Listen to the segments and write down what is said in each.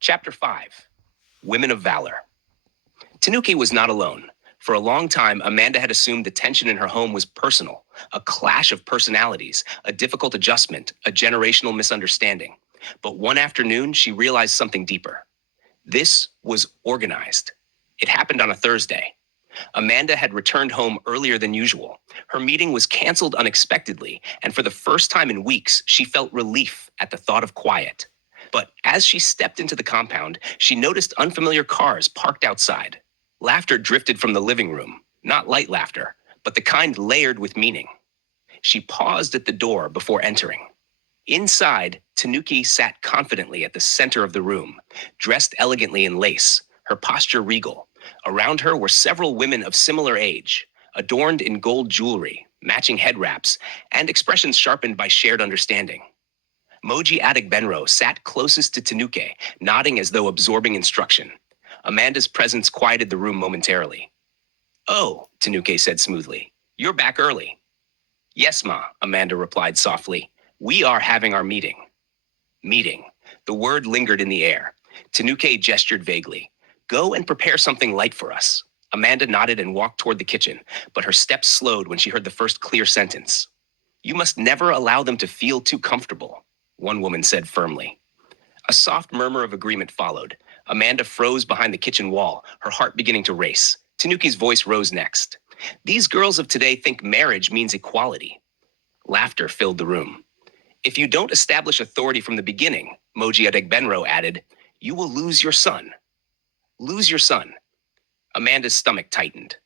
Chapter 5. Women of Valor. Tanuki was not alone. For a long time, Amanda had assumed the tension in her home was personal, a clash of personalities, a difficult adjustment, a generational misunderstanding. But one afternoon, she realized something deeper. This was organized. It happened on a Thursday. Amanda had returned home earlier than usual. Her meeting was canceled unexpectedly, and for the first time in weeks, she felt relief at the thought of quiet. But as she stepped into the compound, she noticed unfamiliar cars parked outside. Laughter drifted from the living room, not light laughter, but the kind layered with meaning. She paused at the door before entering. Inside, Tanuki sat confidently at the center of the room, dressed elegantly in lace, her posture regal. Around her were several women of similar age, adorned in gold jewelry, matching head wraps, and expressions sharpened by shared understanding. Moji Adegbenro sat closest to Tanuki, nodding as though absorbing instruction. Amanda's presence quieted the room momentarily. "Oh," Tanuki said smoothly, "you're back early." "Yes, Ma," Amanda replied softly. "We are having our meeting." Meeting. The word lingered in the air. Tanuki gestured vaguely. "Go and prepare something light for us." Amanda nodded and walked toward the kitchen, but her steps slowed when she heard the first clear sentence. "You must never allow them to feel too comfortable," one woman said firmly. A soft murmur of agreement followed. Amanda froze behind the kitchen wall, her heart beginning to race. Tanuki's voice rose next. "These girls of today think marriage means equality." Laughter filled the room. "If you don't establish authority from the beginning," Moji Adegbenro added, "you will lose your son." Lose your son. Amanda's stomach tightened.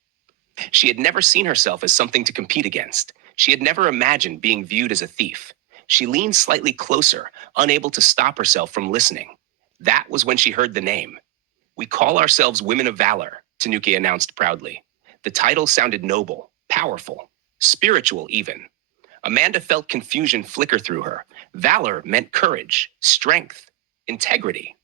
She had never seen herself as something to compete against. She had never imagined being viewed as a thief. She leaned slightly closer, unable to stop herself from listening. That was when she heard the name. "We call ourselves Women of Valor," Tanuki announced proudly. The title sounded noble, powerful, spiritual even. Amanda felt confusion flicker through her. Valor meant courage, strength, integrity.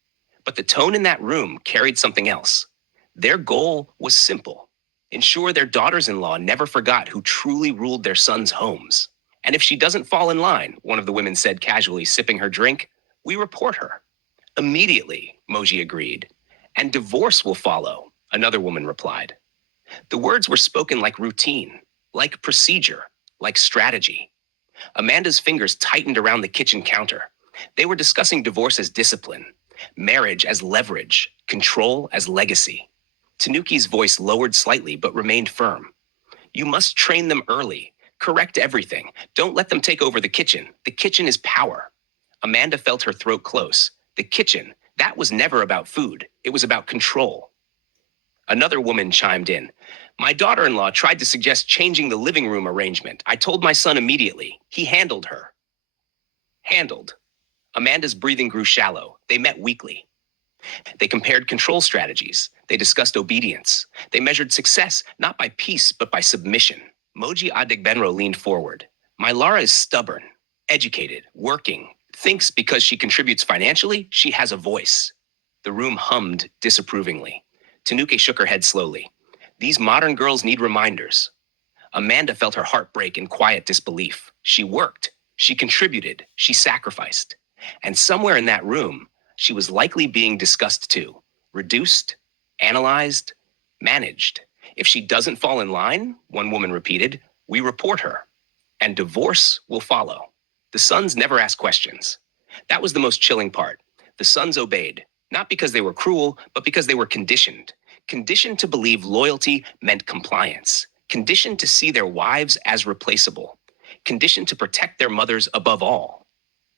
But the tone in that room carried something else. Their goal was simple: ensure their daughters-in-law never forgot who truly ruled their sons' homes. "And if she doesn't fall in line," one of the women said casually, sipping her drink, "we report her." "Immediately," Moji agreed. "And divorce will follow," another woman replied. The words were spoken like routine, like procedure, like strategy. Amanda's fingers tightened around the kitchen counter. They were discussing divorce as discipline, marriage as leverage, control as legacy. Tanuki's voice lowered slightly but remained firm. "You must train them early. Correct everything. Don't let them take over the kitchen. The kitchen is power." Amanda felt her throat close. The kitchen, that was never about food. It was about control. Another woman chimed in. "My daughter-in-law tried to suggest changing the living room arrangement. I told my son immediately. He handled her." Handled. Amanda's breathing grew shallow. They met weekly. They compared control strategies. They discussed obedience. They measured success not by peace but by submission. Moji Adegbenro leaned forward. "My Lara is stubborn, educated, working, thinks because she contributes financially, she has a voice." The room hummed disapprovingly. Tanuki shook her head slowly. "These modern girls need reminders." Amanda felt her heart break in quiet disbelief. She worked. She contributed. She sacrificed. And somewhere in that room, she was likely being discussed too. Reduced, analyzed, managed. "If she doesn't fall in line," one woman repeated, "we report her. And divorce will follow." The sons never asked questions. That was the most chilling part. The sons obeyed, not because they were cruel, but because they were conditioned. Conditioned to believe loyalty meant compliance. Conditioned to see their wives as replaceable. Conditioned to protect their mothers above all.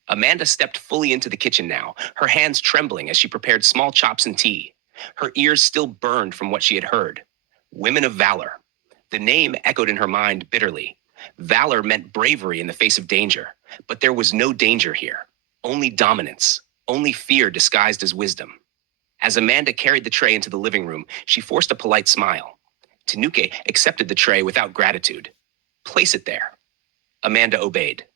Amanda stepped fully into the kitchen now, her hands trembling as she prepared small chops and tea. Her ears still burned from what she had heard. Women of Valor. The name echoed in her mind bitterly. Valor meant bravery in the face of danger, but there was no danger here. Only dominance, only fear disguised as wisdom. As Amanda carried the tray into the living room, she forced a polite smile. Tanuki accepted the tray without gratitude. "Place it there." Amanda obeyed.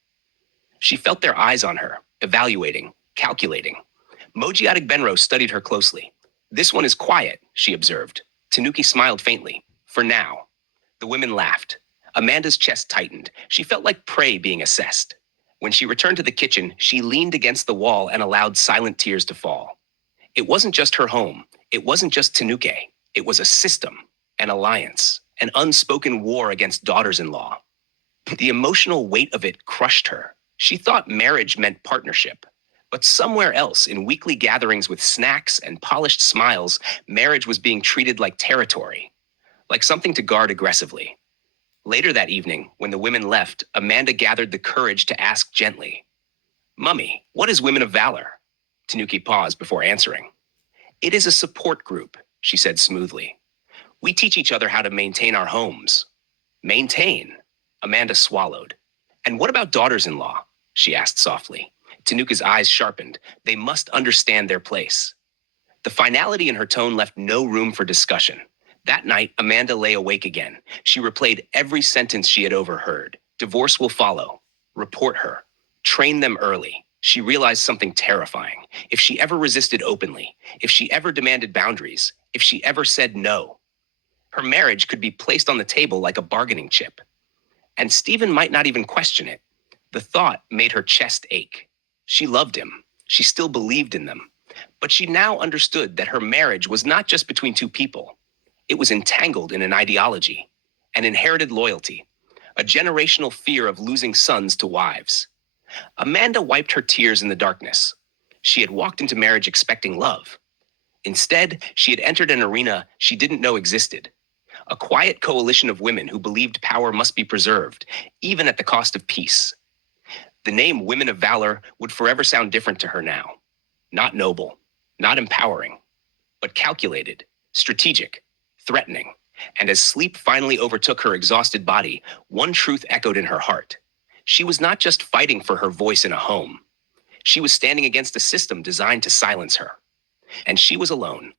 She felt their eyes on her, evaluating, calculating. Moji Adegbenro studied her closely. "This one is quiet," she observed. Tanuki smiled faintly. "For now." The women laughed. Amanda's chest tightened. She felt like prey being assessed. When she returned to the kitchen, she leaned against the wall and allowed silent tears to fall. It wasn't just her home. It wasn't just Tanuke. It was a system, an alliance, an unspoken war against daughters-in-law. The emotional weight of it crushed her. She thought marriage meant partnership. But somewhere else, in weekly gatherings with snacks and polished smiles, marriage was being treated like territory, like something to guard aggressively. Later that evening, when the women left, Amanda gathered the courage to ask gently, "Mummy, what is Women of Valor?" Tanuki paused before answering. "It is a support group," she said smoothly. "We teach each other how to maintain our homes." Maintain? Amanda swallowed. "And what about daughters-in-law?" she asked softly. Tanuka's eyes sharpened. They must understand their place. The finality in her tone left no room for discussion. That night, Amanda lay awake again. She replayed every sentence she had overheard. Divorce will follow. Report her. Train them early. She realized something terrifying. If she ever resisted openly, if she ever demanded boundaries, if she ever said no, her marriage could be placed on the table like a bargaining chip. And Stephen might not even question it. The thought made her chest ache. She loved him. She still believed in them. But she now understood that her marriage was not just between two people. It was entangled in an ideology, an inherited loyalty, a generational fear of losing sons to wives. Amanda wiped her tears in the darkness. She had walked into marriage expecting love. Instead, she had entered an arena she didn't know existed. A quiet coalition of women who believed power must be preserved, even at the cost of peace. The name Women of Valor would forever sound different to her now. Not noble, not empowering, but calculated, strategic, threatening. And as sleep finally overtook her exhausted body, one truth echoed in her heart. She was not just fighting for her voice in a home. She was standing against a system designed to silence her. And she was alone.